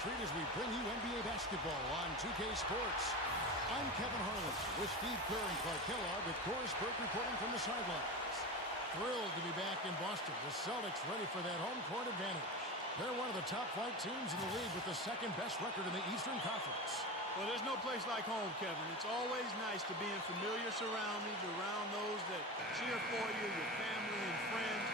treat as we bring you NBA basketball on 2K Sports. I'm Kevin Harlan with Steve Kerr and Clark Kellogg with Doris Burke reporting from the sidelines. Thrilled to be back in Boston. The Celtics ready for that home court advantage. They're one of the top 5 teams in the league with the second best record in the Eastern Conference. Well, there's no place like home, Kevin. It's always nice to be in familiar surroundings around those that cheer for you, your family and friends.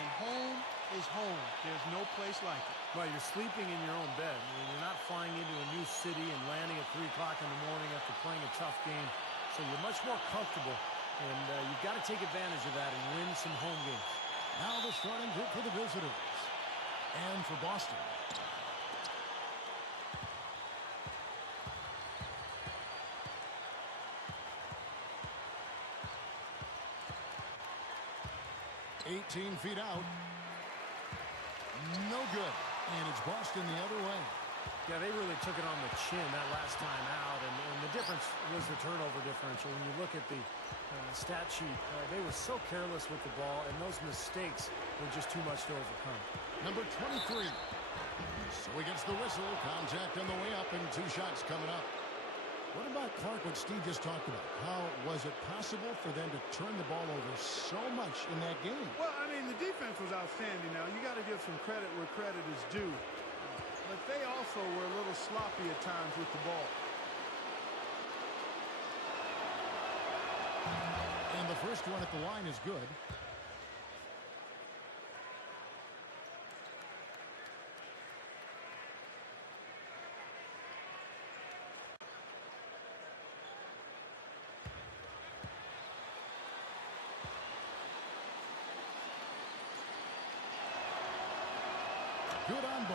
And home is home. There's no place like it. Well, you're sleeping in your own bed. I mean, you're not flying into a new city and landing at 3 o'clock in the morning after playing a tough game. So you're much more comfortable, and you've got to take advantage of that and win some home games. Now the starting group for the visitors. And for Boston. "18 feet out. No good. And it's Boston the other way. Yeah, they really took it on the chin that last time out, and the difference was the turnover differential. When you look at the stat sheet, they were so careless with the ball, and those mistakes were just too much to overcome. Number 23. So he gets the whistle. Contact on the way up, and 2 shots coming up. What about, Clark, what Steve just talked about? How was it possible for them to turn the ball over so much in that game? Well, I mean, the defense was outstanding. Now, you got to give some credit where credit is due. But they also were a little sloppy at times with the ball. And the first one at the line is good. Good on both.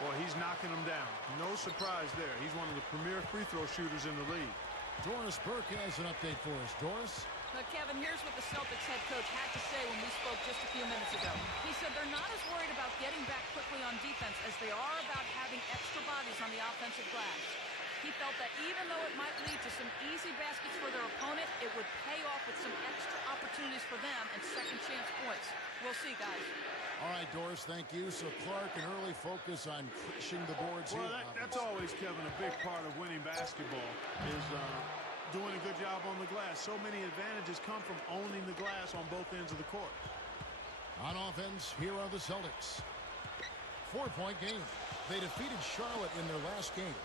Boy, he's knocking them down. No surprise there. He's one of the premier free throw shooters in the league. Doris Burke has an update for us. Doris? Kevin, here's what the Celtics head coach had to say when we spoke just a few minutes ago. He said they're not as worried about getting back quickly on defense as they are about having extra bodies on the offensive glass. He felt that even though it might lead to some easy baskets for their opponent, it would pay off with some extra opportunities for them and second chance points. We'll see, guys. All right, Doris, thank you. So, Clark, an early focus on crashing the boards Well, here. that's always, Kevin, a big part of winning basketball is doing a good job on the glass. So many advantages come from owning the glass on both ends of the court. On offense, here are the Celtics. 4-point game. They defeated Charlotte in their last game.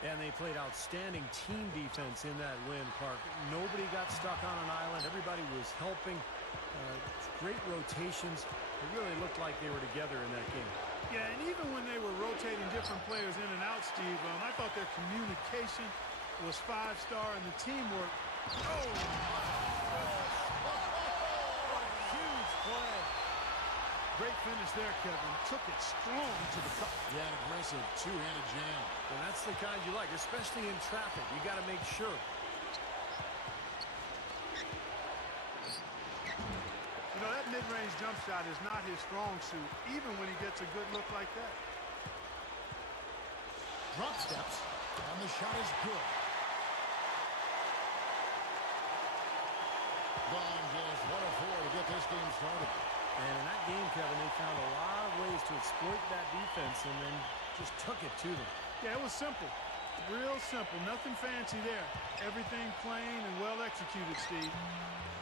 And they played outstanding team defense in that win, Clark. Nobody got stuck on an island. Everybody was helping. Great rotations. It really looked like they were together in that game. Yeah, and even when they were rotating different players in and out, Steve, I thought their communication was 5-star and the teamwork. Oh! Huge play. Great finish there, Kevin. Took it strong to the cup. Yeah, an aggressive two-handed jam. And that's the kind you like, especially in traffic. You got to make sure. You know, that mid-range jump shot is not his strong suit, even when he gets a good look like that. Drop steps, and the shot is good. Gone just 1 of 4 to get this game started. And in that game, Kevin, they found a lot of ways to exploit that defense and then just took it to them. Yeah, it was simple. Real simple. Nothing fancy there. Everything plain and well executed, Steve.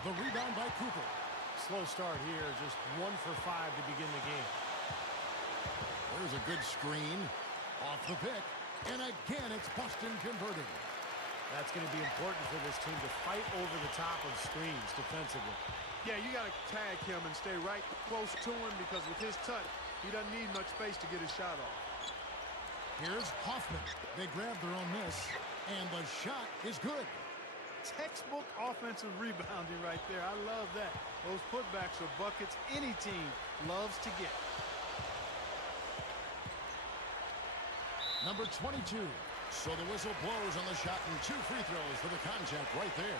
The rebound by Cooper. Slow start here, just 1 for 5 to begin the game. There's a good screen. Off the pick. And again, it's Boston converting. That's going to be important for this team to fight over the top of screens defensively. Yeah, you got to tag him and stay right close to him because with his touch, he doesn't need much space to get his shot off. Here's Hoffman. They grab their own miss, and the shot is good. Textbook offensive rebounding right there. I love that. Those putbacks are buckets any team loves to get. Number 22. So the whistle blows on the shot and 2 free throws for the contact right there.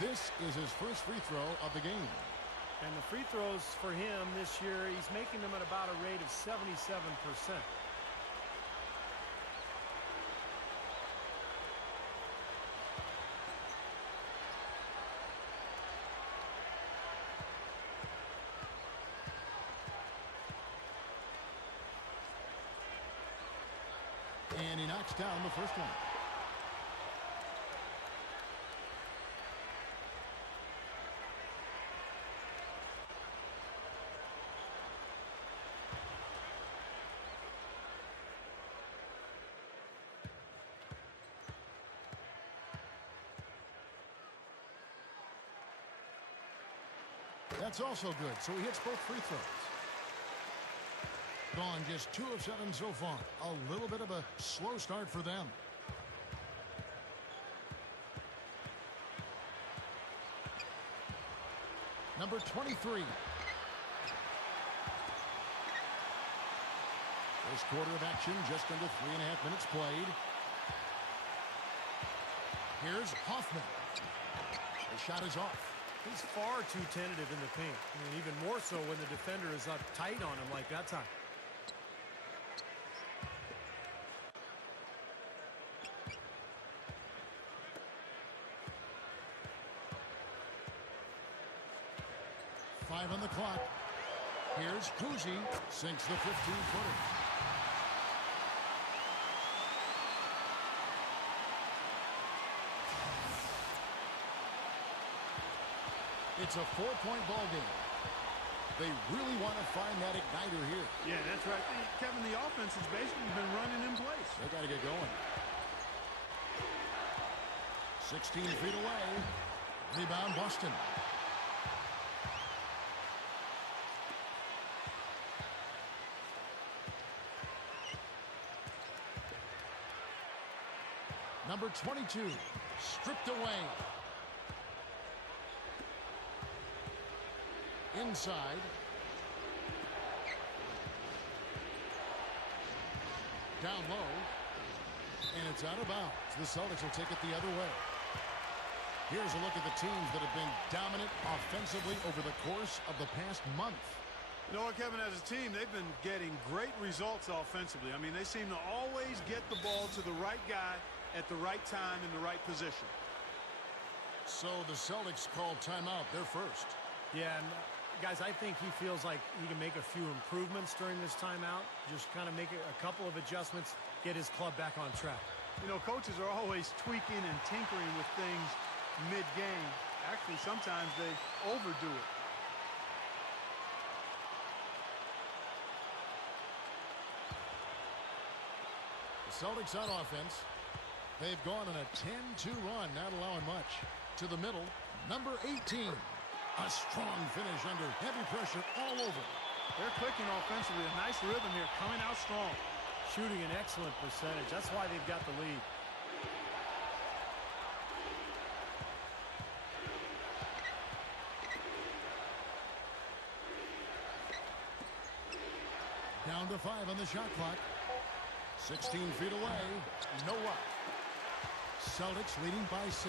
This is his first free throw of the game. And the free throws for him this year, he's making them at about a rate of 77%. knocks down the first one. That's also good, so he hits both free throws. Gone just 2 of 7 so far. A little bit of a slow start for them. Number 23. First quarter of action, just under 3.5 minutes played. Here's Hoffman. The shot is off. He's far too tentative in the paint. I mean, even more so when the defender is up tight on him like that time. Five on the clock. Here's Kuzi. Sinks the 15-footer. It's a 4-point ball game. They really want to find that igniter here. Yeah, that's right. Kevin, the offense has basically been running in place. They got to get going. 16 feet away. Rebound Boston. Number 22, stripped away. Inside. Down low. And it's out of bounds. The Celtics will take it the other way. Here's a look at the teams that have been dominant offensively over the course of the past month. You know what, Kevin, as a team, they've been getting great results offensively. I mean, they seem to always get the ball to the right guy at the right time in the right position. So the Celtics called timeout. They're first. Yeah, and guys, I think he feels like he can make a few improvements during this timeout. Just kind of make a couple of adjustments, get his club back on track. You know, coaches are always tweaking and tinkering with things mid-game. Actually, sometimes they overdo it. The Celtics on offense. They've gone on a 10-2 run, not allowing much. To the middle, number 18. A strong finish under heavy pressure all over. They're clicking offensively. A nice rhythm here, coming out strong. Shooting an excellent percentage. That's why they've got the lead. Down to 5 on the shot clock. 16 feet away. No up. Celtics leading by 6.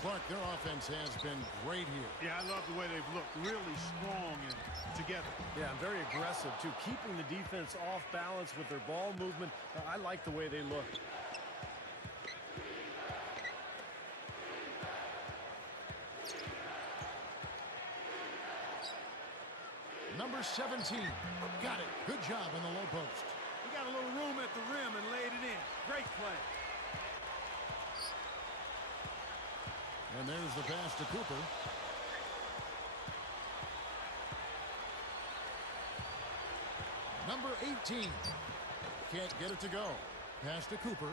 Clark, their offense has been great here. Yeah, I love the way they've looked. Really strong and together. Yeah, and very aggressive, too. Keeping the defense off balance with their ball movement. I like the way they look. Number 17. Got it. Good job on the low post. He got a little room at the rim and laid it in. Great play. And there's the pass to Cooper. Number 18. Can't get it to go. Pass to Cooper.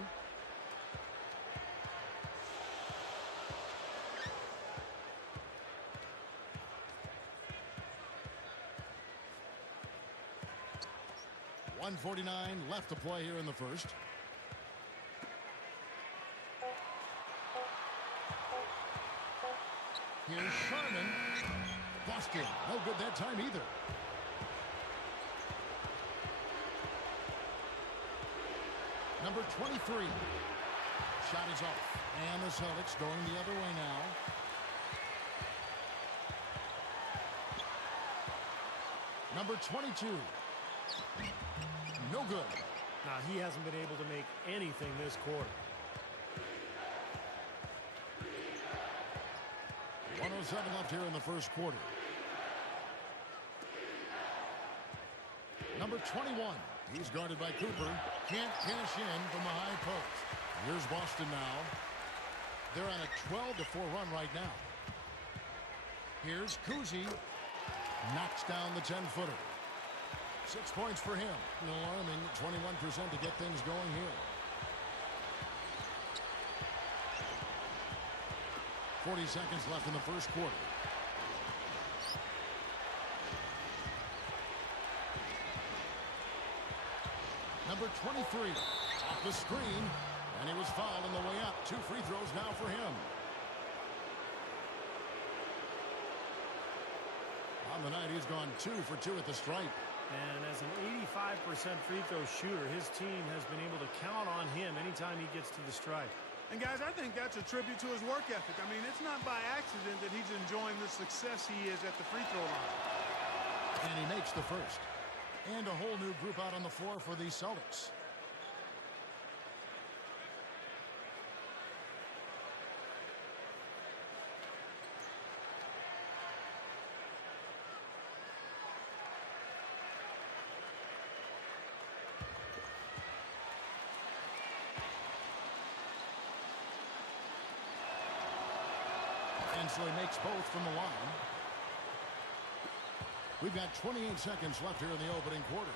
.149 left to play here in the first. Here's Sharman. Busted. No good that time either. Number 23. Shot is off. And the Celtics going the other way now. Number 22. No good. Now, he hasn't been able to make anything this quarter. 107 left here in the first quarter. Number 21. He's guarded by Cooper. Can't cash in from the high post. Here's Boston now. They're on a 12-4 run right now. Here's Kuzi. Knocks down the 10-footer. 6 points for him. An alarming 21% to get things going here. 40 seconds left in the first quarter. Number 23 off the screen, and he was fouled on the way up. 2 free throws now for him. On the night, he's gone 2 for 2 at the stripe. And as an 85% free throw shooter, his team has been able to count on him anytime he gets to the stripe. And guys, I think that's a tribute to his work ethic. I mean, it's not by accident that he's enjoying the success he is at the free throw line. And he makes the first. And a whole new group out on the floor for the Celtics. And so he makes both from the line. We've got 28 seconds left here in the opening quarter.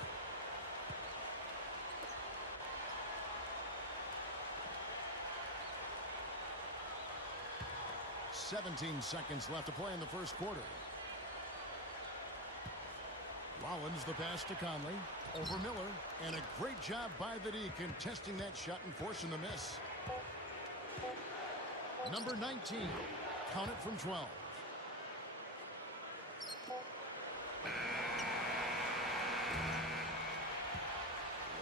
Seconds left to play in the first quarter. Rollins the pass to Conley. Over Miller. And a great job by the D contesting that shot and forcing the miss. Number 19. Count it from 12.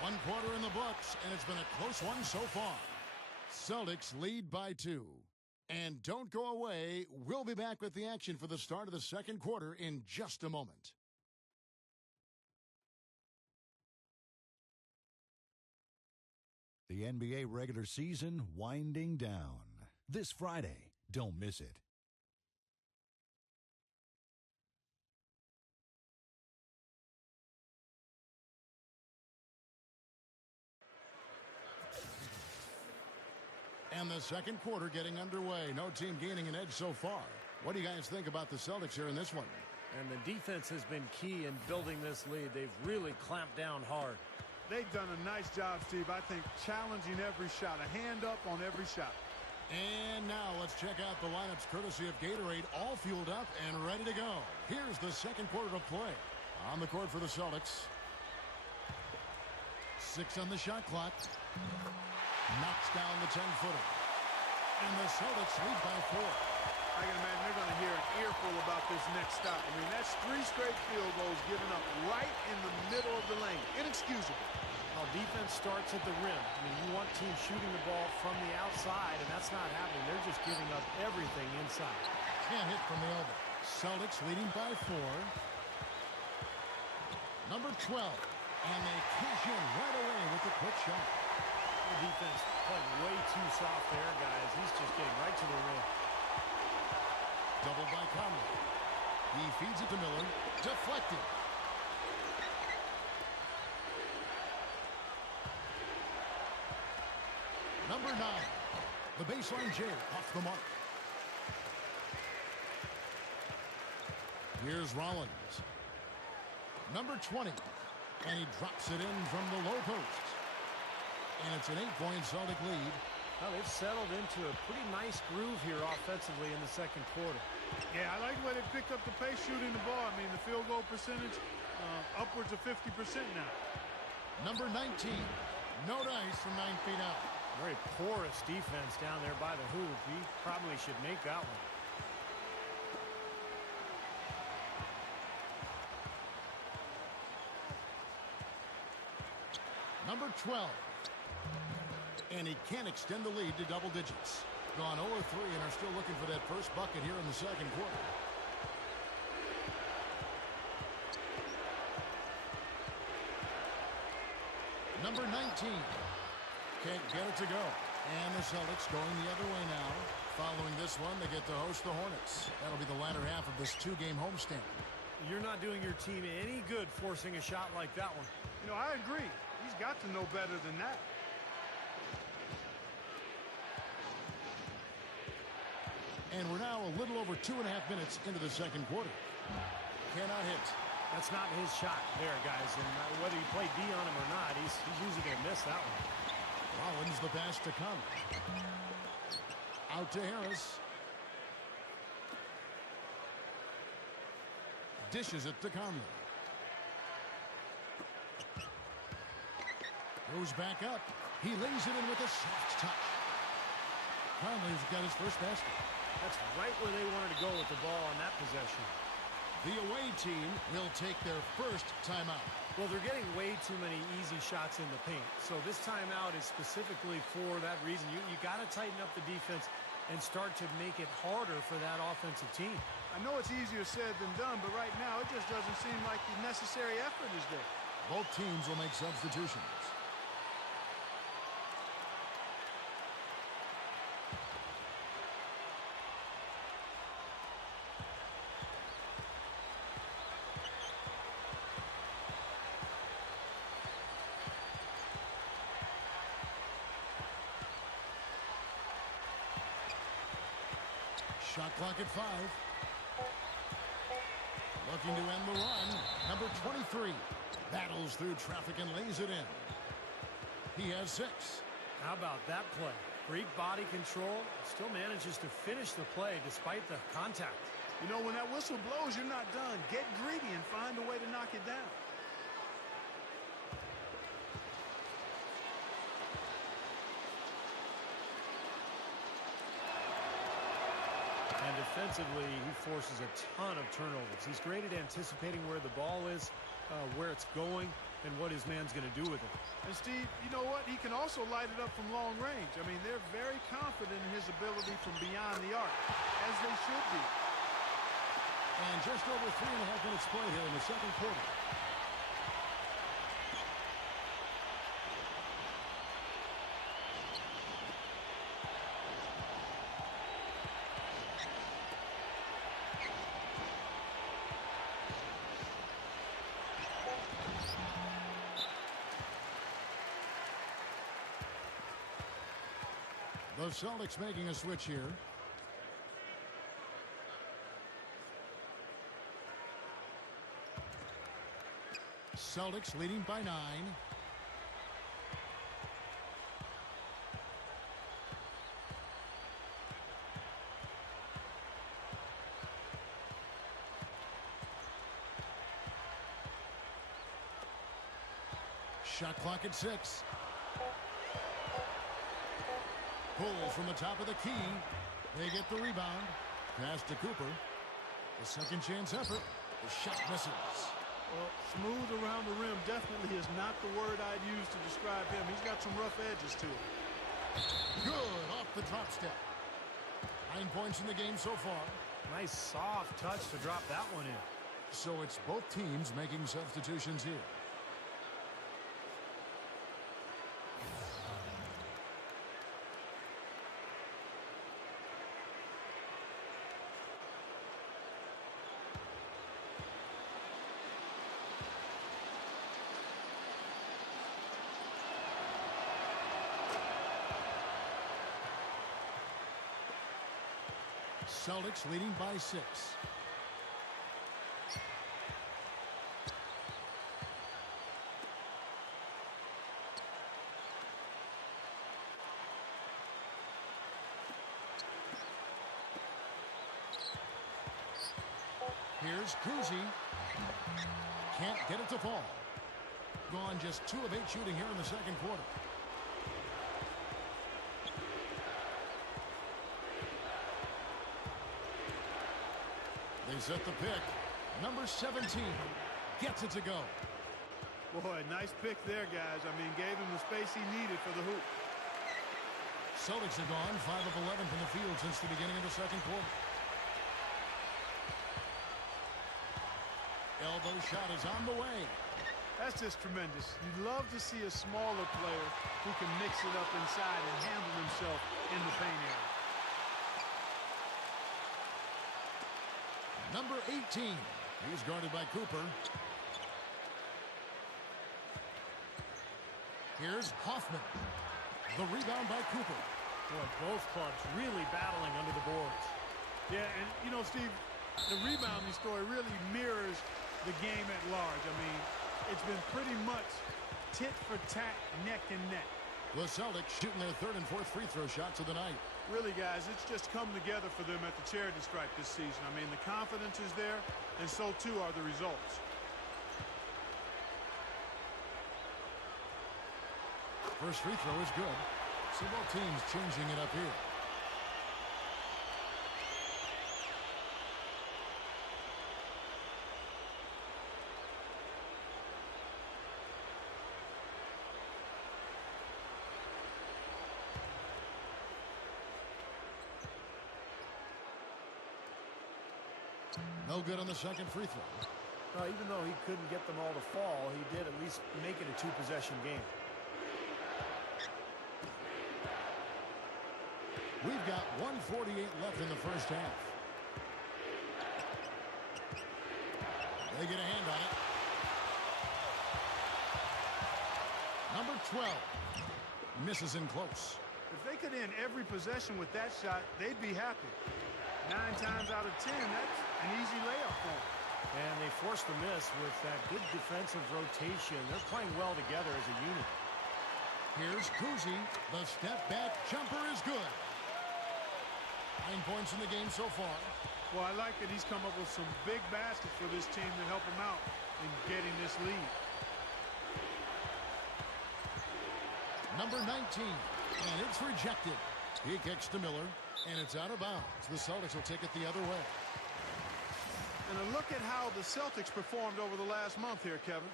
One quarter in the books, and it's been a close one so far. Celtics lead by 2. And don't go away. We'll be back with the action for the start of the second quarter in just a moment. The NBA regular season winding down. This Friday, don't miss it. And the second quarter getting underway. No team gaining an edge so far. What do you guys think about the Celtics here in this one? And the defense has been key in building this lead. They've really clamped down hard. They've done a nice job, Steve. I think challenging every shot, a hand up on every shot. And now let's check out the lineups courtesy of Gatorade, all fueled up and ready to go. Here's the second quarter to play. On the court for the Celtics. 6 on the shot clock. Knocks down the 10-footer. And the Celtics lead by 4. I can imagine they're going to hear an earful about this next stop. I mean, that's 3 straight field goals given up right in the middle of the lane. Inexcusable. Well, defense starts at the rim. I mean, you want teams shooting the ball from the outside, and that's not happening. They're just giving up everything inside. Can't hit from the elbow. Celtics leading by 4. Number 12. And they cash in right away with a quick shot. The defense playing way too soft there, guys. He's just getting right to the rim. Doubled by Conley. He feeds it to Miller. Deflected. Number 9. The baseline J off the mark. Here's Rollins. Number 20. And he drops it in from the low post. And it's an 8-point Celtic lead. Well, they've settled into a pretty nice groove here offensively in the second quarter. Yeah, I like the way they picked up the pace shooting the ball. I mean, the field goal percentage upwards of 50% now. Number 19. No dice from 9 feet out. Very porous defense down there by the hoop. He probably should make that one. Number 12. And he can't extend the lead to double digits. Gone 0-3 and are still looking for that first bucket here in the second quarter. Number 19. Can't get it to go. And the Celtics going the other way now. Following this one, they get to host the Hornets. That'll be the latter half of this 2-game homestand. You're not doing your team any good forcing a shot like that one. You I agree. He's got to know better than that. And we're now a little over 2.5 minutes into the second quarter. Cannot hit. That's not his shot there, guys. And whether you play D on him or not, he's usually going to miss that one. Rollins the pass to Conley. Out to Harris. Dishes it to Conley. Goes back up. He lays it in with a soft touch. Conley's got his first basket. That's right where they wanted to go with the ball on that possession. The away team will take their first timeout. Well, they're getting way too many easy shots in the paint. So this timeout is specifically for that reason. You got to tighten up the defense and start to make it harder for that offensive team. I know it's easier said than done, but right now it just doesn't seem like the necessary effort is there. Both teams will make substitutions. Shot clock at 5. Looking to end the run. Number 23 battles through traffic and lays it in. He has 6. How about that play? Great body control. Still manages to finish the play despite the contact. You know, when that whistle blows, you're not done. Get greedy and find a way to knock it down. And defensively, he forces a ton of turnovers. He's great at anticipating where the ball is, where it's going, and what his man's going to do with it. And Steve, you know what? He can also light it up from long range. I mean, they're very confident in his ability from beyond the arc, as they should be. And just over 3.5 minutes play here in the second quarter. The Celtics making a switch here. Celtics leading by 9. Shot clock at 6. Pull from the top of the key. They get the rebound. Pass to Cooper. The second chance effort. The shot misses. Well, smooth around the rim definitely is not the word I'd use to describe him. He's got some rough edges to him. Good off the drop step. 9 points in the game so far. Nice soft touch to drop that one in. So it's both teams making substitutions here. Celtics leading by 6. Here's Kuzi. Can't get it to fall. Gone just 2 of 8 shooting here in the second quarter. They set the pick. Number 17 gets it to go. Boy, nice pick there, guys. I mean, gave him the space he needed for the hoop. Celtics have gone 5 of 11 from the field since the beginning of the second quarter. Elbow shot is on the way. That's just tremendous. You'd love to see a smaller player who can mix it up inside and handle himself in the paint area. Number 18. He's guarded by Cooper. Here's Hoffman. The rebound by Cooper. Boy, both clubs really battling under the boards. Yeah, and, you know, Steve, the rebounding story really mirrors the game at large. I mean, it's been pretty much tit for tat, neck and neck. The Celtics shooting their third and fourth free throw shots of the night. Really, guys, it's just come together for them at the charity stripe this season. I mean, the confidence is there, and so too are the results. First free throw is good. So both teams changing it up here. No good on the second free throw. Even though he couldn't get them all to fall, he did at least make it a two-possession game. We've got 1:48 left in the first half. They get a hand on it. Number 12. Misses in close. If they could end every possession with that shot, they'd be happy. 9 times out of 10, that's an easy layup for them. And they forced the miss with that good defensive rotation. They're playing well together as a unit. Here's Kuzi. The step back jumper is good. 9 points in the game so far. Well, I like that he's come up with some big baskets for this team to help him out in getting this lead. Number 19. And it's rejected. He kicks to Miller. And it's out of bounds. The Celtics will take it the other way. And a look at how the Celtics performed over the last month here, Kevin.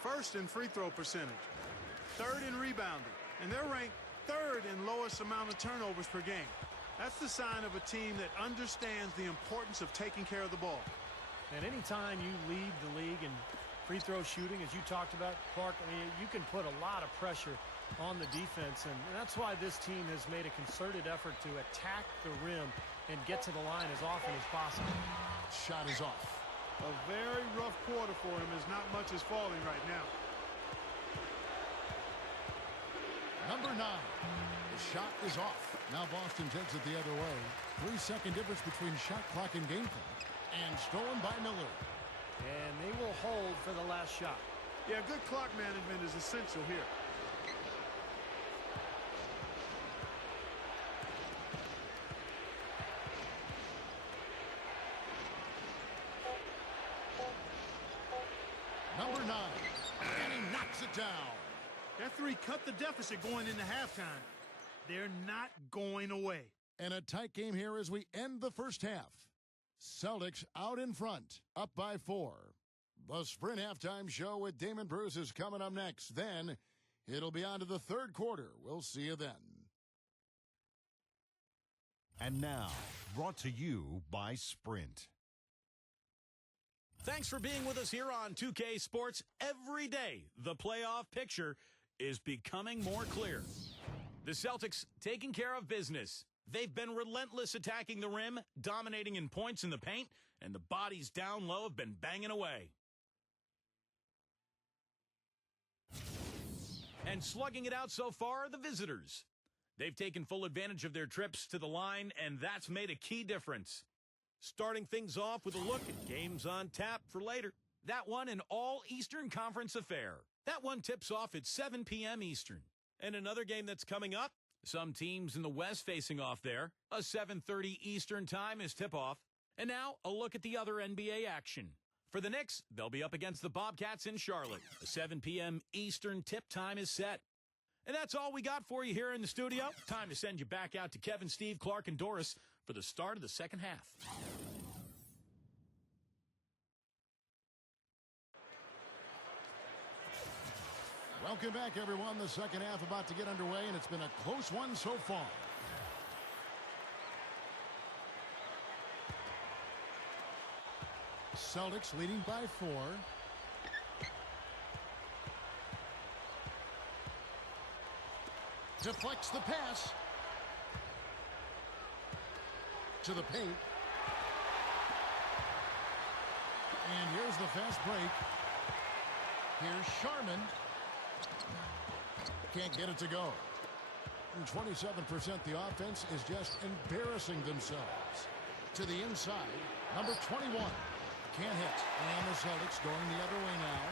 First in free throw percentage. Third in rebounding. And they're ranked third in lowest amount of turnovers per game. That's the sign of a team that understands the importance of taking care of the ball. And anytime you lead the league in free throw shooting, as you talked about, Clark, I mean, you can put a lot of pressure on the defense, and that's why this team has made a concerted effort to attack the rim and get to the line as often as possible. Shot is off. A very rough quarter for him, as not much is falling right now. Number 9. The shot is off. Now Boston takes it the other way. 3-second difference between shot clock and game clock. And stolen by Miller. And they will hold for the last shot. Yeah, good clock management is essential here. Number 9. And he knocks it down. That three cut the deficit going into halftime. They're not going away. And a tight game here as we end the first half. Celtics out in front, up by 4. The Sprint Halftime Show with Damon Bruce is coming up next. Then it'll be on to the third quarter. We'll see you then. And now, brought to you by Sprint. Thanks for being with us here on 2K Sports. Every day, the playoff picture is becoming more clear. The Celtics taking care of business. They've been relentless attacking the rim, dominating in points in the paint, and the bodies down low have been banging away. And slugging it out so far are the visitors. They've taken full advantage of their trips to the line, and that's made a key difference. Starting things off with a look at games on tap for later. That one an all-Eastern Conference affair. That one tips off at 7 p.m. Eastern. And another game that's coming up, some teams in the West facing off there. A 7:30 Eastern time is tip-off. And now, a look at the other NBA action. For the Knicks, they'll be up against the Bobcats in Charlotte. A 7 p.m. Eastern tip time is set. And that's all we got for you here in the studio. Time to send you back out to Kevin, Steve, Clark, and Doris for the start of the second half. Welcome back, everyone. The second half about to get underway, and it's been a close one so far. Celtics leading by 4. Deflects the pass. To the paint. And here's the fast break. Here's Sharman. Can't get it to go. And 27% the offense is just embarrassing themselves. To the inside, number 21. Can't hit. And the Celtics going the other way now.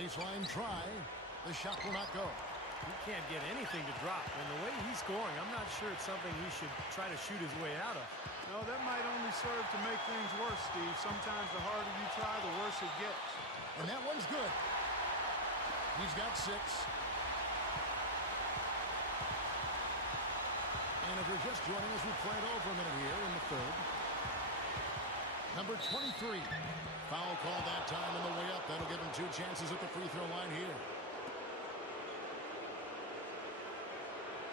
Baseline try. The shot will not go. He can't get anything to drop. And the way he's scoring, I'm not sure it's something he should try to shoot his way out of. No, that might only serve to make things worse, Steve. Sometimes the harder you try, the worse it gets. And that one's good. He's got 6. And if you're just joining us, we play it over a minute here in the third. Number 23. Foul call that time on the way up. That'll give him 2 chances at the free throw line here.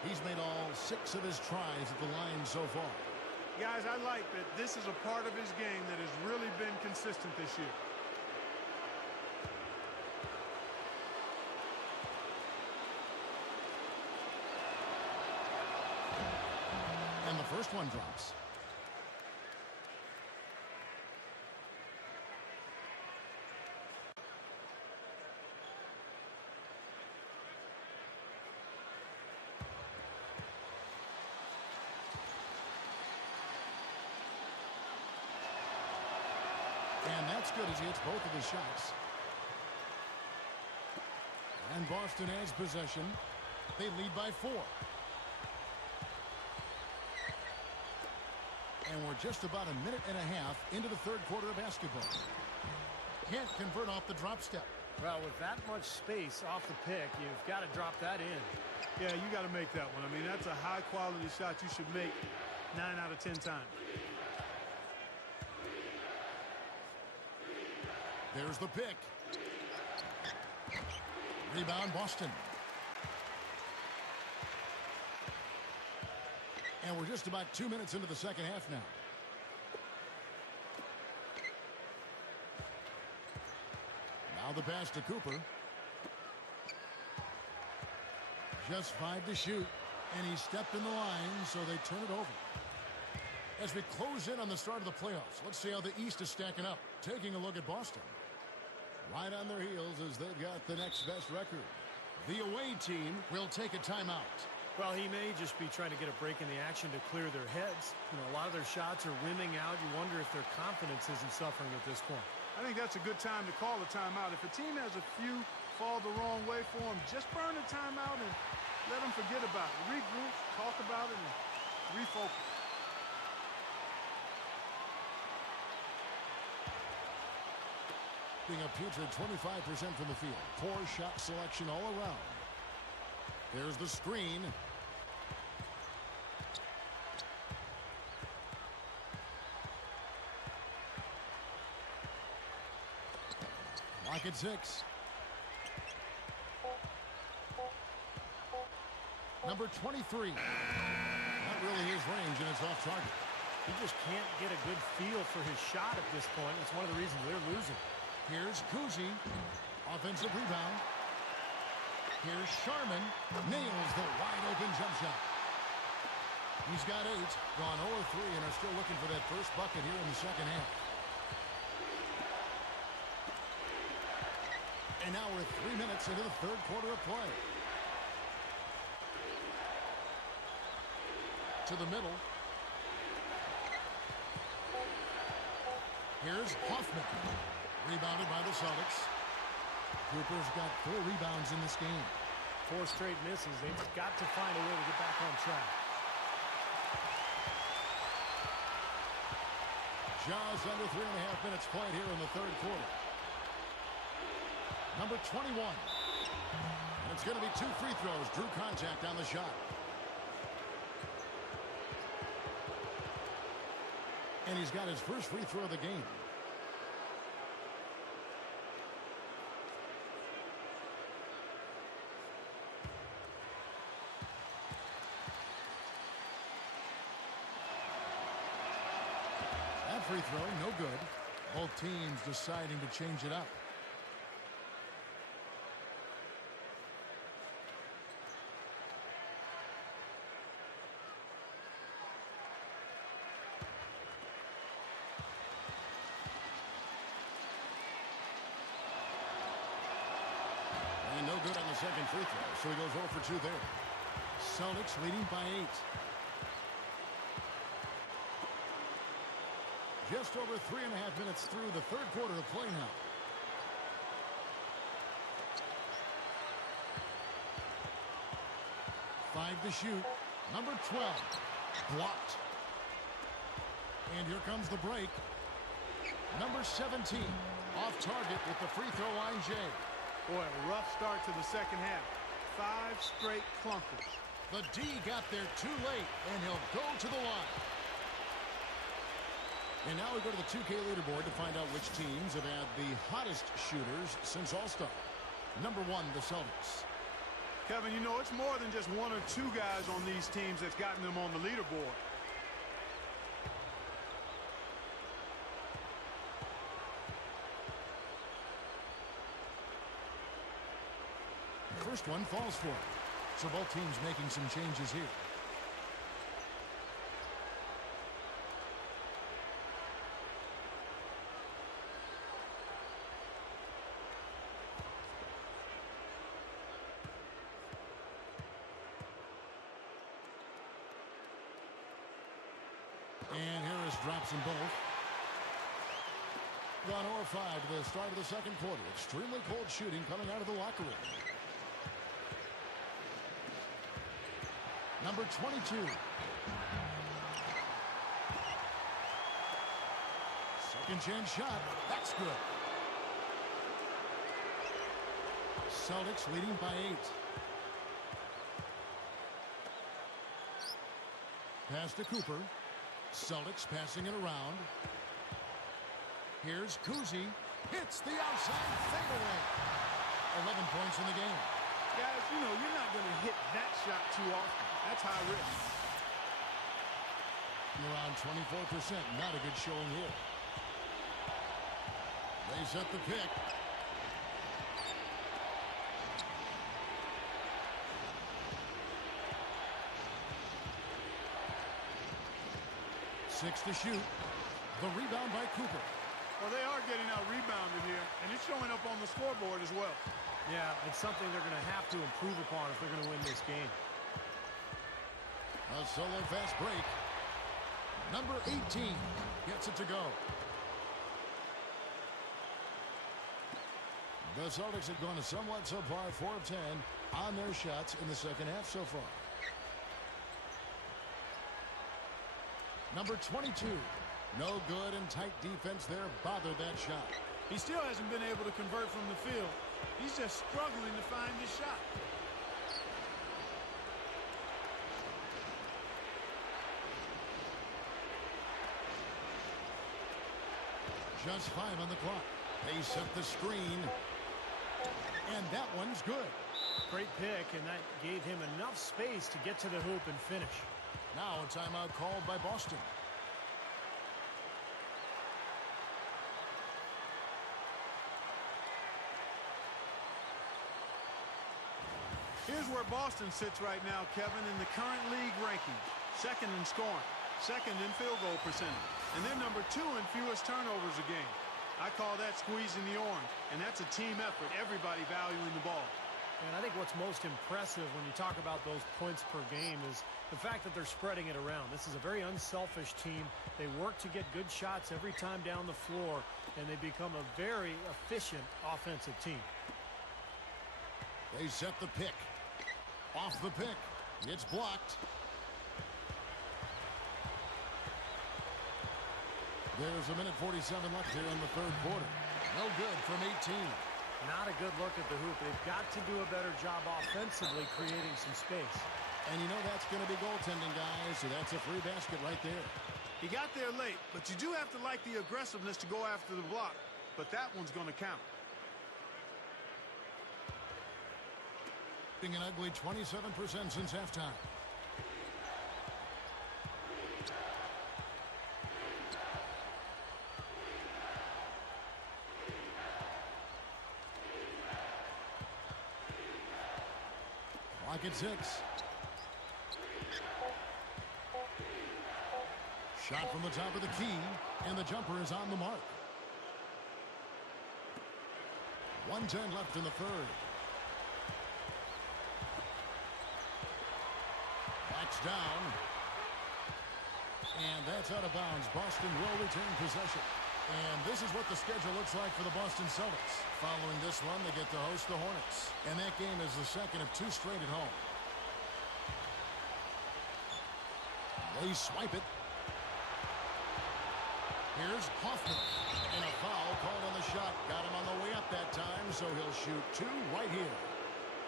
He's made all 6 of his tries at the line so far. Guys, I like that this is a part of his game that has really been consistent this year. And the first one drops. And that's good as he hits both of his shots. And Boston has possession. They lead by 4. And we're just about a minute and a half into the third quarter of basketball. Can't convert off the drop step. Well, with that much space off the pick, you've got to drop that in. Yeah, you got to make that one. I mean, that's a high-quality shot you should make 9 out of 10 times. There's the pick. Rebound, Boston. And we're just about 2 minutes into the second half now. Now the pass to Cooper. Just 5 to shoot. And he stepped in the line, so they turn it over. As we close in on the start of the playoffs, let's see how the East is stacking up. Taking a look at Boston. Right on their heels as they've got the next best record. The away team will take a timeout. Well, he may just be trying to get a break in the action to clear their heads. You know, a lot of their shots are rimming out. You wonder if their confidence isn't suffering at this point. I think that's a good time to call a timeout. If a team has a few fall the wrong way for them, just burn the timeout and let them forget about it. Regroup, talk about it, and refocus. Being a putrid 25% from the field. Poor shot selection all around. There's the screen. Lock at 6. Number 23. Not really his range, and it's off target. He just can't get a good feel for his shot at this point. It's one of the reasons they're losing. Here's Kuzi. Offensive rebound. Here's Sharman. Nails the wide-open jump shot. He's got 8. Gone 0-3 and are still looking for that first bucket here in the second half. And now we're 3 minutes into the third quarter of play. To the middle. Here's Hoffman. Rebounded by the Celtics. Cooper's got 4 rebounds in this game. 4 straight misses. They've got to find a way to get back on track. Just under 3.5 minutes played here in the third quarter. Number 21. And it's going to be 2 free throws. Drew contact on the shot. And he's got his first free throw of the game. That free throw, no good. Both teams deciding to change it up. second free throw, so he goes 0 for 2 there. Celtics leading by 8. Just over 3.5 minutes through the third quarter of play now. Five to shoot. Number 12. Blocked. And here comes the break. Number 17. Off target with the free throw line, Jay. Boy, a rough start to the second half. 5 straight clunkers. The D got there too late, and he'll go to the line. And now we go to the 2K leaderboard to find out which teams have had the hottest shooters since All-Star. Number 1, the Celtics. Kevin, you know, it's more than just 1 or 2 guys on these teams that's gotten them on the leaderboard. First one falls for it. So both teams making some changes here. And Harris drops them both. Gone 0 for 5 to the start of the second quarter. Extremely cold shooting coming out of the locker room. Number 22. Second chance shot. That's good. Celtics leading by 8. Pass to Cooper. Celtics passing it around. Here's Kuzi. Hits the outside fadeaway. 11 points in the game. Guys, you know, you're not going to hit that shot too often. That's high risk. You're on 24%. Not a good showing here. They set the pick. Six to shoot. The rebound by Cooper. Well, they are getting out rebounded here, and it's showing up on the scoreboard as well. Yeah, it's something they're going to have to improve upon if they're going to win this game. A solo fast break. Number 18 gets it to go. The Celtics have gone a somewhat subpar 4 of 10 on their shots in the second half so far. Number 22. No good, and tight defense there bothered that shot. He still hasn't been able to convert from the field. He's just struggling to find his shot. Just 5 on the clock. They set the screen. And that one's good. Great pick, and that gave him enough space to get to the hoop and finish. Now a timeout called by Boston. Here's where Boston sits right now, Kevin, in the current league rankings. Second in scoring, second in field goal percentage, and they're number 2 in fewest turnovers a game. I call that squeezing the orange, and that's a team effort, everybody valuing the ball. And I think what's most impressive when you talk about those points per game is the fact that they're spreading it around. This is a very unselfish team. They work to get good shots every time down the floor, and they become a very efficient offensive team. They set the pick. Off the pick. It's blocked. There's a minute 47 left here in the third quarter. No good from 18. Not a good look at the hoop. They've got to do a better job offensively creating some space. And you know that's going to be goaltending, guys, so that's a free basket right there. He got there late, but you do have to like the aggressiveness to go after the block. But that one's going to count. An ugly 27% since halftime. Clock at 6. Shot from the top of the key, and the jumper is on the mark. 1:10 left in the third. down. And that's out of bounds. Boston will retain possession. And this is what the schedule looks like for the Boston Celtics. Following this one, they get to host the Hornets. And that game is the second of 2 straight at home. They swipe it. Here's Hoffman. And a foul called on the shot. Got him on the way up that time, so he'll shoot 2 right here.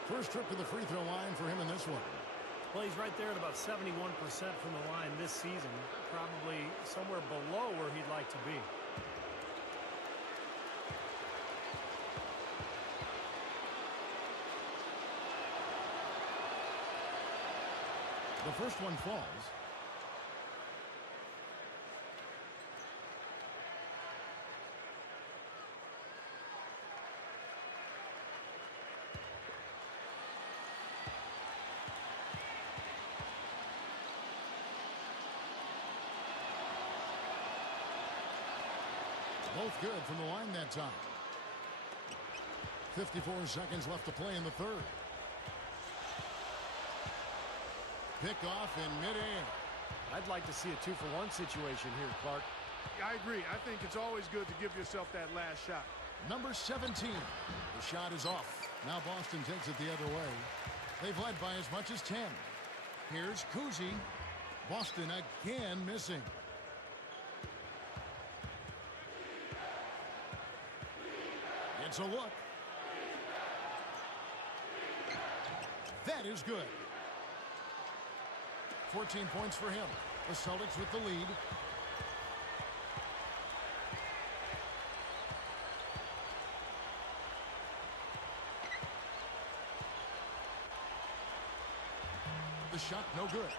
First trip to the free throw line for him in this one. Well, he's right there at about 71% from the line this season. Probably somewhere below where he'd like to be. The first one falls. Both good from the line that time. 54 seconds left to play in the third. Pick off in midair. I'd like to see a 2-for-1 situation here, Clark. I agree. I think it's always good to give yourself that last shot. Number 17. The shot is off. Now Boston takes it the other way. They've led by as much as 10. Here's Kuzi. Boston again missing. It's a look. That is good. 14 points for him. The Celtics with the lead. The shot no good.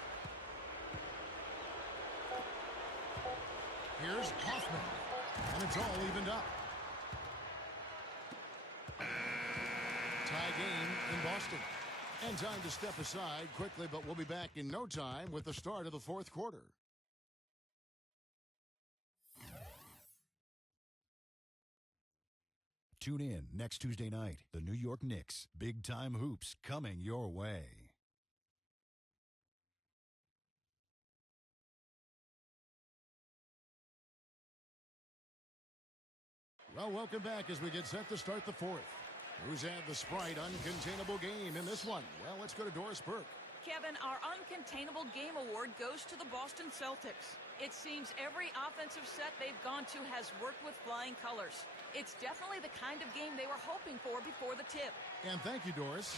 Here's Hoffman. And it's all evened up. Tie game in Boston. And time to step aside quickly, but we'll be back in no time with the start of the fourth quarter. Tune in next Tuesday night. The New York Knicks. Big time hoops coming your way. Well, welcome back as we get set to start the fourth. Who's had the Sprite uncontainable game in this one? Well, let's go to Doris Burke. Kevin, our uncontainable game award goes to the Boston Celtics. It seems every offensive set they've gone to has worked with flying colors. It's definitely the kind of game they were hoping for before the tip. And thank you, Doris.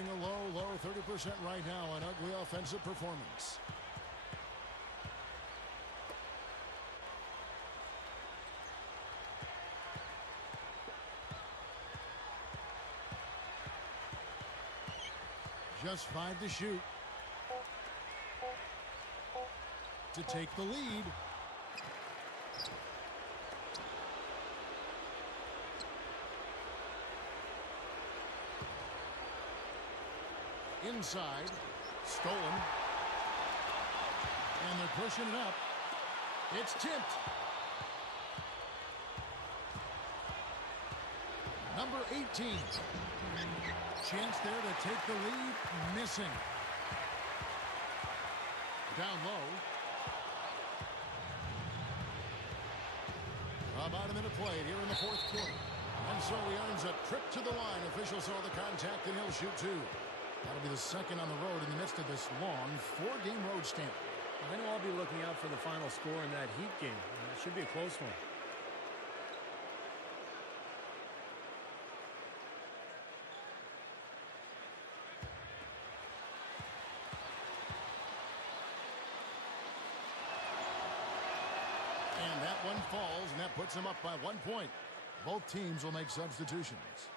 A low 30% right now, an ugly offensive performance. Just 5 to shoot. To take the lead. Inside, stolen, and they're pushing it up. It's tipped. Number 18. Chance there to take the lead, missing. Down low. About a minute played here in the fourth quarter. And so he earns a trip to the line. Officials saw the contact, and he'll shoot 2. That'll be the second on the road in the midst of this long 4-game road stand. I know I'll be looking out for the final score in that Heat game. It should be a close one. And that one falls, and that puts them up by 1 point. Both teams will make substitutions.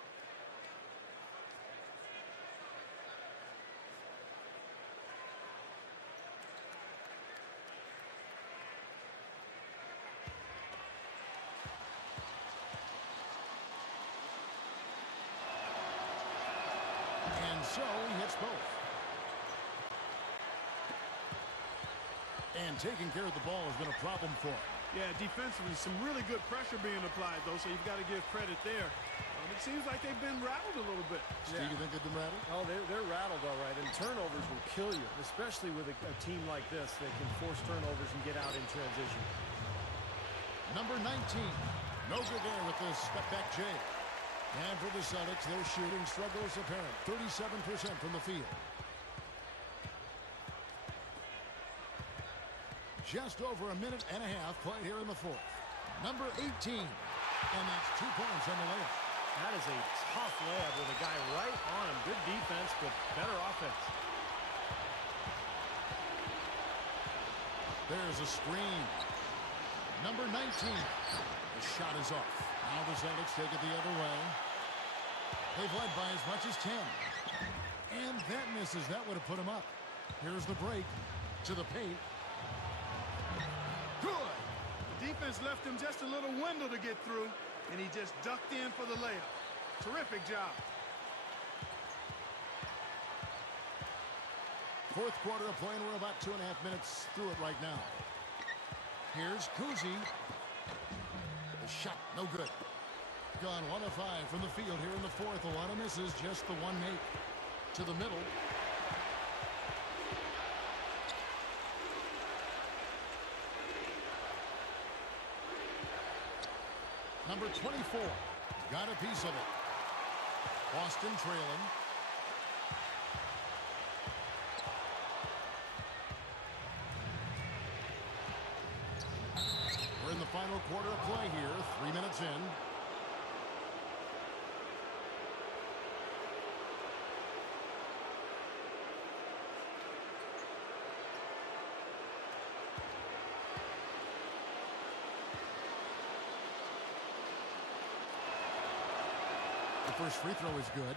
So he hits both. And taking care of the ball has been a problem for him. Yeah, defensively, some really good pressure being applied, though, so you've got to give credit there. It seems like they've been rattled a little bit. Steve, you think they've been rattled? Oh, they're rattled all right, and turnovers will kill you, especially with a team like this that can force turnovers and get out in transition. Number 19. No good there with the step-back J. And for the Celtics, their shooting struggle is apparent. 37% from the field. Just over a minute and a half played here in the fourth. Number 18. And that's 2 points on the layup. That is a tough layup with a guy right on him. Good defense, but better offense. There's a screen. Number 19. The shot is off. Now the Celtics take it the other way. They've led by as much as 10. And that misses. That would have put him up. Here's the break to the paint. Good. The defense left him just a little window to get through, and he just ducked in for the layup. Terrific job. Fourth quarter of play, and we're about 2.5 minutes through it right now. Here's Kuzi. The shot, no good. Gone 1 of 5 from the field here in the fourth. A lot of misses, just the one make. To the middle. Number 24. Got a piece of it. Boston trailing. We're in the final quarter of play here. 3 minutes in. The first free throw is good.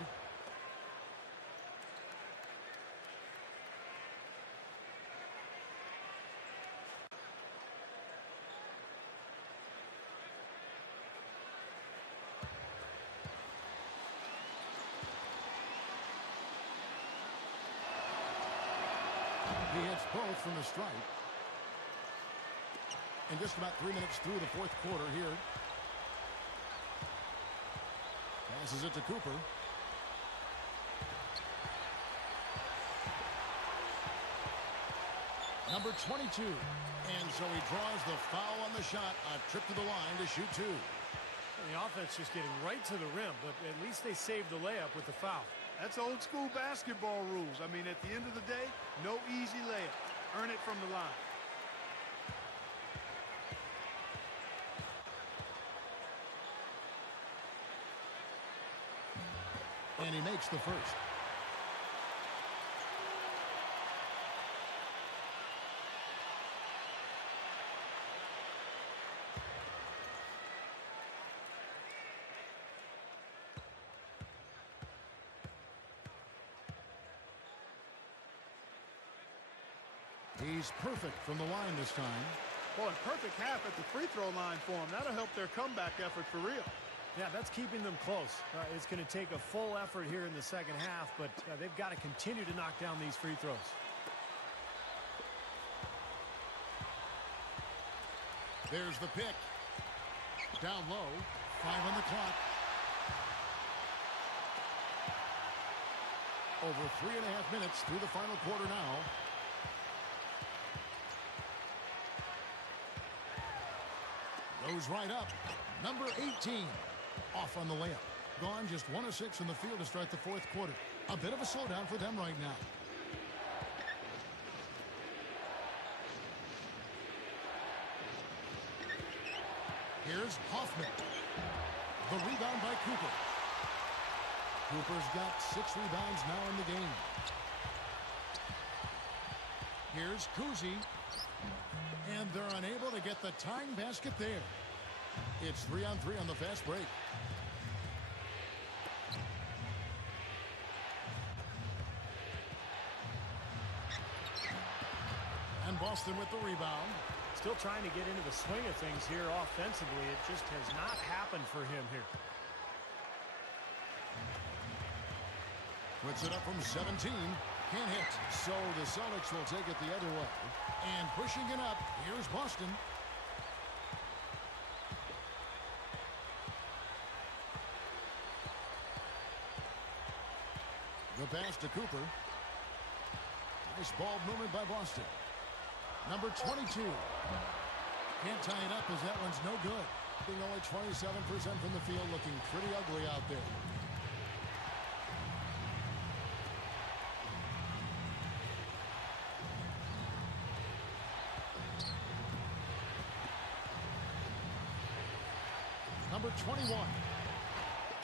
He hits both from the stripe. And just about 3 minutes through the fourth quarter here. Passes it to Cooper. Number 22. And so he draws the foul on the shot. A trip to the line to shoot 2. The offense just getting right to the rim, but at least they saved the layup with the foul. That's old school basketball rules. I mean, at the end of the day, no easy layup. Earn it from the line. And he makes the first. He's perfect from the line this time. Boy, perfect half at the free throw line for him. That'll help their comeback effort for real. Yeah, that's keeping them close. It's going to take a full effort here in the second half, but they've got to continue to knock down these free throws. There's the pick. Down low. 5 on the clock. Over 3.5 minutes through the final quarter now. Goes right up. Number 18. Off on the layup. Gone just 1 of 6 in the field to start the fourth quarter. A bit of a slowdown for them right now. Here's Hoffman. The rebound by Cooper. Cooper's got 6 rebounds now in the game. Here's Kuzi. And they're unable to get the tying basket there. It's 3-on-3 on the fast break. And Boston with the rebound. Still trying to get into the swing of things here offensively. It just has not happened for him here. Puts it up from 17. Can't hit. So the Celtics will take it the other way. And pushing it up, here's Boston. The pass to Cooper. Nice ball movement by Boston. Number 22. Can't tie it up as that one's no good. Being only 27% from the field, looking pretty ugly out there. Number 21.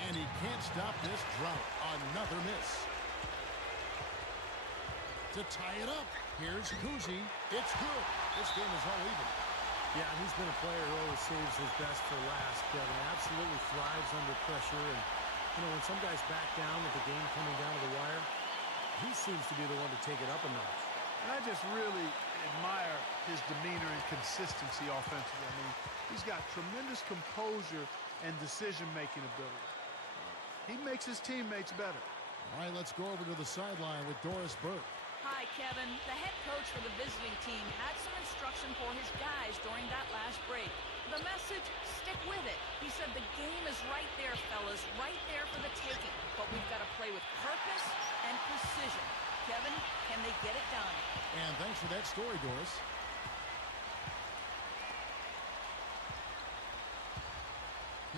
And he can't stop this drought. Another miss. To tie it up, here's Kuzi. It's good. This game is all even. Yeah, and he's been a player who always saves his best for last, Kevin. Absolutely thrives under pressure. And, you know, when some guys back down with the game coming down to the wire, he seems to be the one to take it up a notch. And I just really admire his demeanor and consistency offensively. I mean, he's got tremendous composure and decision-making ability. He makes his teammates better. All right, let's go over to the sideline with Doris Burke. Hi, Kevin. The head coach for the visiting team had some instruction for his guys during that last break. The message, stick with it. He said the game is right there, fellas, right there for the taking. But we've got to play with purpose and precision. Kevin, can they get it done? And thanks for that story, Doris.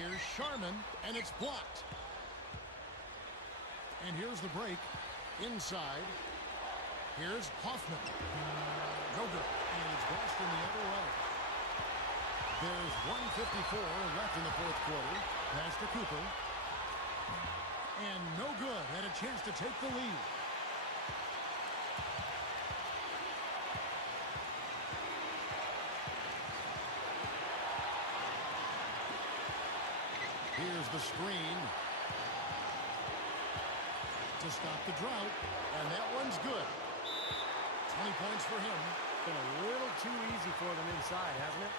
Here's Sharman, and it's blocked. And here's the break. Inside. Here's Hoffman. No good. And it's Boston the other way. There's 1:54 left in the fourth quarter. Pass to Cooper. And no good. Had a chance to take the lead. Here's the screen to stop the drought. And that one's good. 20 points for him. Been a little too easy for them inside, hasn't it?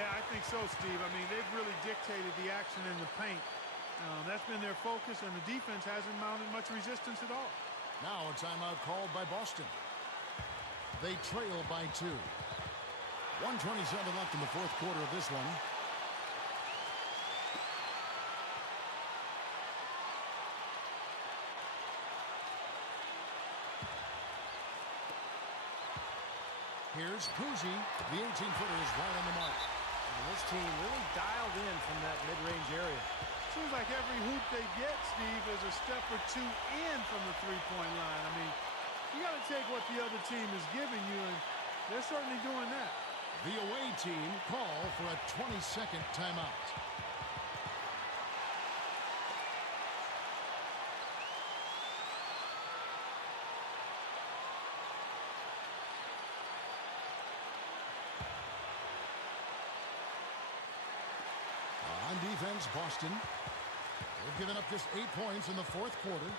Yeah, I think so, Steve. I mean, they've really dictated the action in the paint. That's been their focus, and the defense hasn't mounted much resistance at all. Now a timeout called by Boston. They trail by 2. 1:27 left in the fourth quarter of this one. Here's Kuzi. The 18-footer is right on the mark. And this team really dialed in from that mid-range area. Seems like every hoop they get, Steve, is a step or two in from the three-point line. I mean, you got to take what the other team is giving you, and they're certainly doing that. The away team call for a 20-second timeout. On defense, Boston. They've given up just 8 points in the fourth quarter.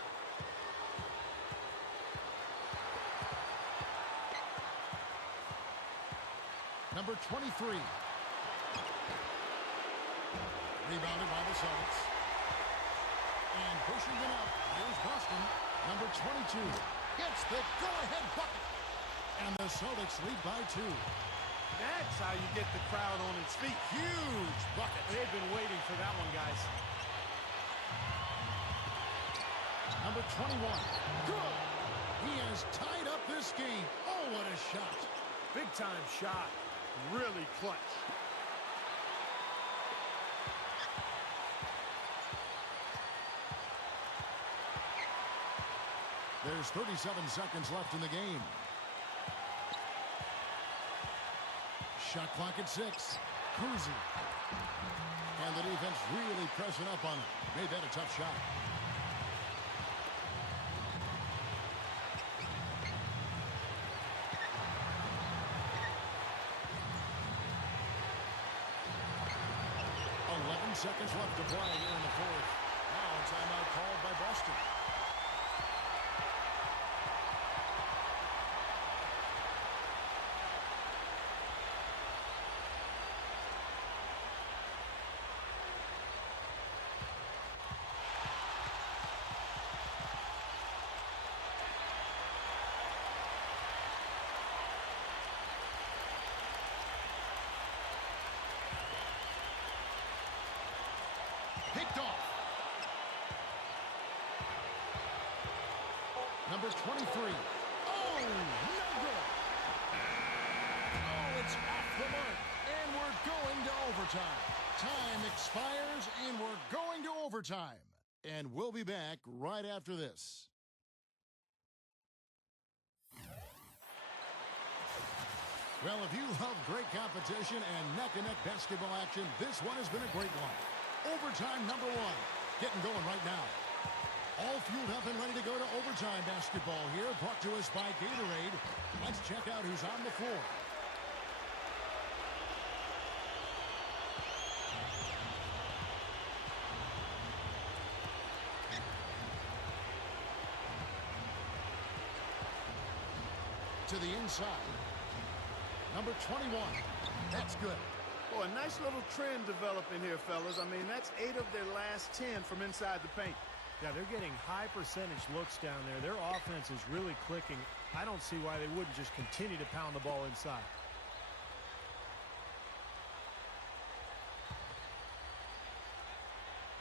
Number 23. Rebounded by the Celtics. And pushing it up, here's Boston. Number 22 hits the go-ahead bucket. And the Celtics lead by 2. That's how you get the crowd on its feet. Huge bucket. They've been waiting for that one, guys. Number 21. Good. He has tied up this game. Oh, what a shot. Big-time shot. Really clutch. There's 37 seconds left in the game. Shot clock at 6. Kuzi. And the defense really pressing up on him. Made that a tough shot. Seconds left to play here in the fourth. Now a timeout called by Boston. Picked off. Number 23. Oh, no good. Oh, it's off the mark. And we're going to overtime. Time expires, and we're going to overtime. And we'll be back right after this. Well, if you love great competition and neck-and-neck basketball action, this one has been a great one. Overtime number 1. Getting going right now. All fueled up and ready to go to overtime basketball here, brought to us by Gatorade. Let's check out who's on the floor. To the inside. Number 21. That's good. Boy, a nice little trend developing here, fellas. I mean, that's 8 of their last 10 from inside the paint. Yeah, they're getting high percentage looks down there. Their offense is really clicking. I don't see why they wouldn't just continue to pound the ball inside.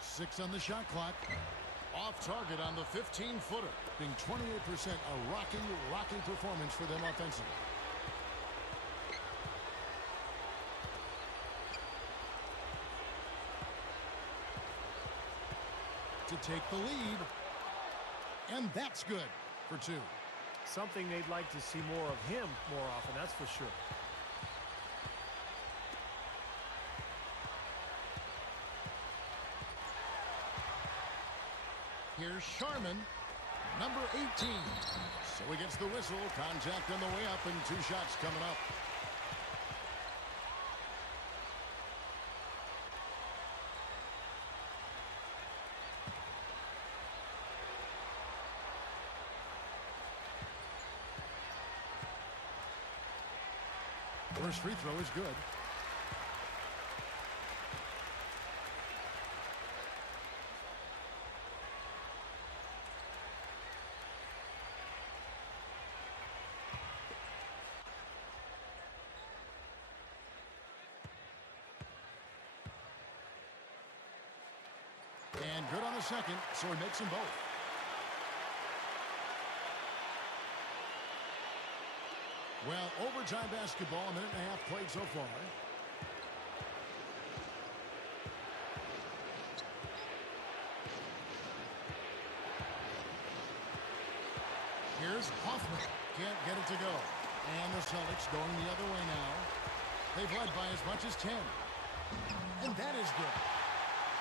Six on the shot clock. Off target on the 15-footer. Being 28% a rocky performance for them offensively. To take the lead. And that's good for 2. Something they'd like to see more of him more often, that's for sure. Here's Sharman, number 18. So he gets the whistle. Contact on the way up and 2 shots coming up. First free throw is good. And good on the second, so he makes them both. Well, overtime basketball, a minute and a half played so far. Here's Hoffman. Can't get it to go. And the Celtics going the other way now. They've led by as much as 10. And that is good.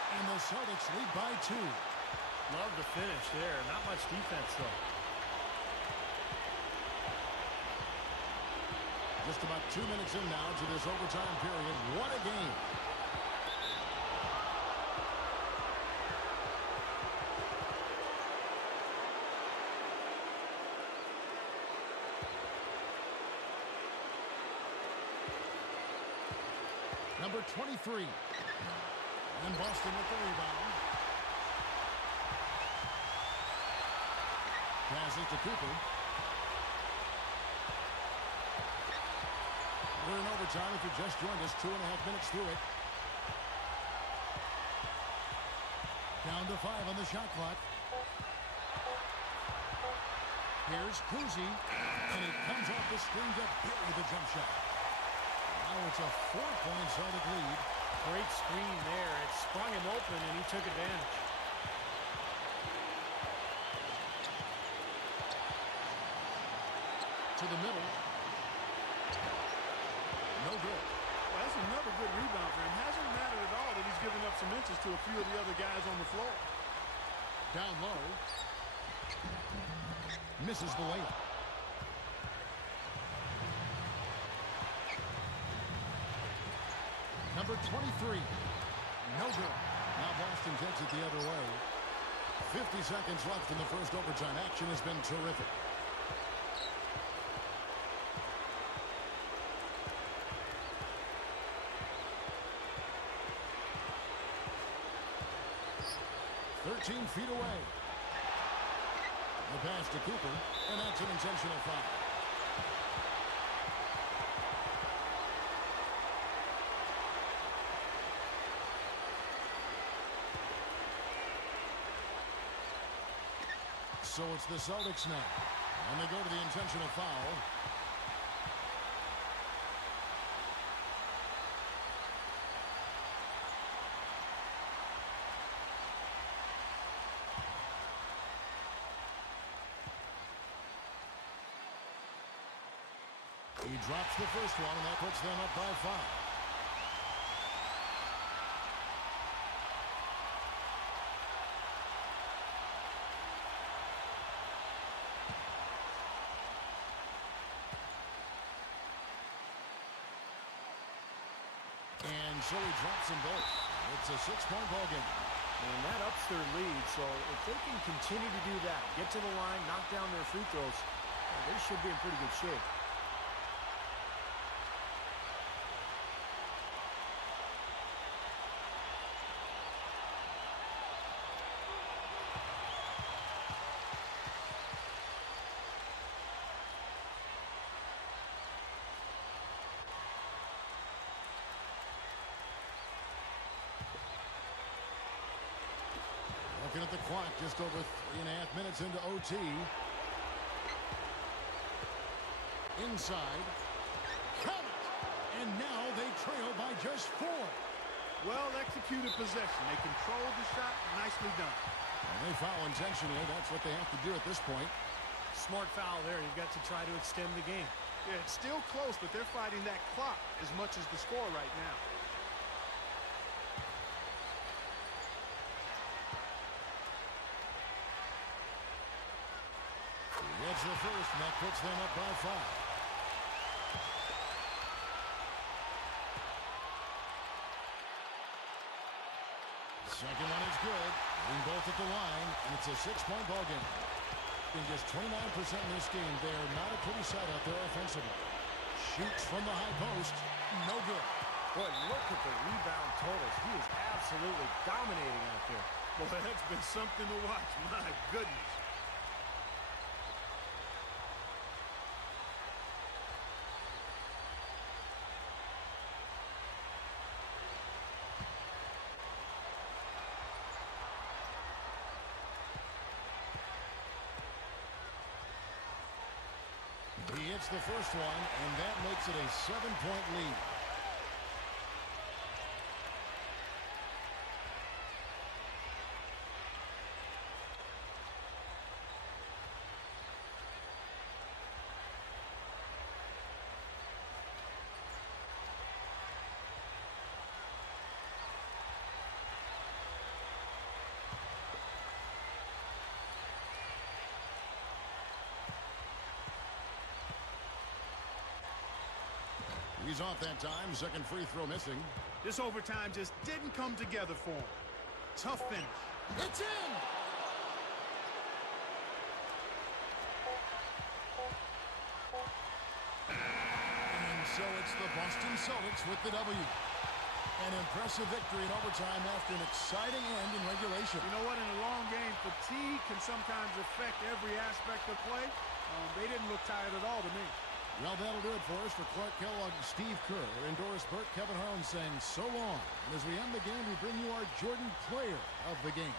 And the Celtics lead by 2. Love the finish there. Not much defense, though. Just about 2 minutes in now to this overtime period. What a game. Number 23. And Boston with the rebound. Passes to Cooper. We're in overtime if you just joined us. 2.5 minutes through it. Down to 5 on the shot clock. Here's Kuzi. And he comes off the screen to bury the jump shot. Now it's a 4-point Celtic lead. Great screen there. It sprung him open, and he took advantage. To the middle. No good. Well, that's another good rebound for him. Hasn't mattered at all that he's given up some inches to a few of the other guys on the floor. Down low. Misses the layup. Number 23. No good. Now Boston takes it the other way. 50 seconds left in the first overtime. Action has been terrific. Feet away. The pass to Cooper, and that's an intentional foul. so it's the Celtics now. And they go to the intentional foul. He drops the first one, and that puts them up by 5. And so he drops them both. It's a 6-point ball game. And that ups their lead, so if they can continue to do that, get to the line, knock down their free throws, they should be in pretty good shape. Looking at the clock, just over 3.5 minutes into OT. Inside. Count it! And now they trail by just 4. Well-executed possession. They controlled the shot. Nicely done. And they foul intentionally. That's what they have to do at this point. Smart foul there. You've got to try to extend the game. Yeah, it's still close, but they're fighting that clock as much as the score right now. Gets the first, and that puts them up by 5. Second one is good. Hitting both at the line, and it's a 6-point ball game. In just 29% in this game, they are not a pretty sight out there offensively. Shoots from the high post. No good. Boy, look at the rebound totals. He is absolutely dominating out there. Boy, that's been something to watch. My goodness. He hits the first one, and that makes it a 7-point lead. He's off that time. Second free throw missing. This overtime just didn't come together for him. Tough finish. It's in! And so it's the Boston Celtics with the W. An impressive victory in overtime after an exciting end in regulation. You know what? In a long game, fatigue can sometimes affect every aspect of play. They didn't look tired at all to me. Well, that'll do it for us. For Clark Kellogg and Steve Kerr, Endoris Burke, Kevin Harlan saying so long. And as we end the game, we bring you our Jordan Player of the Game.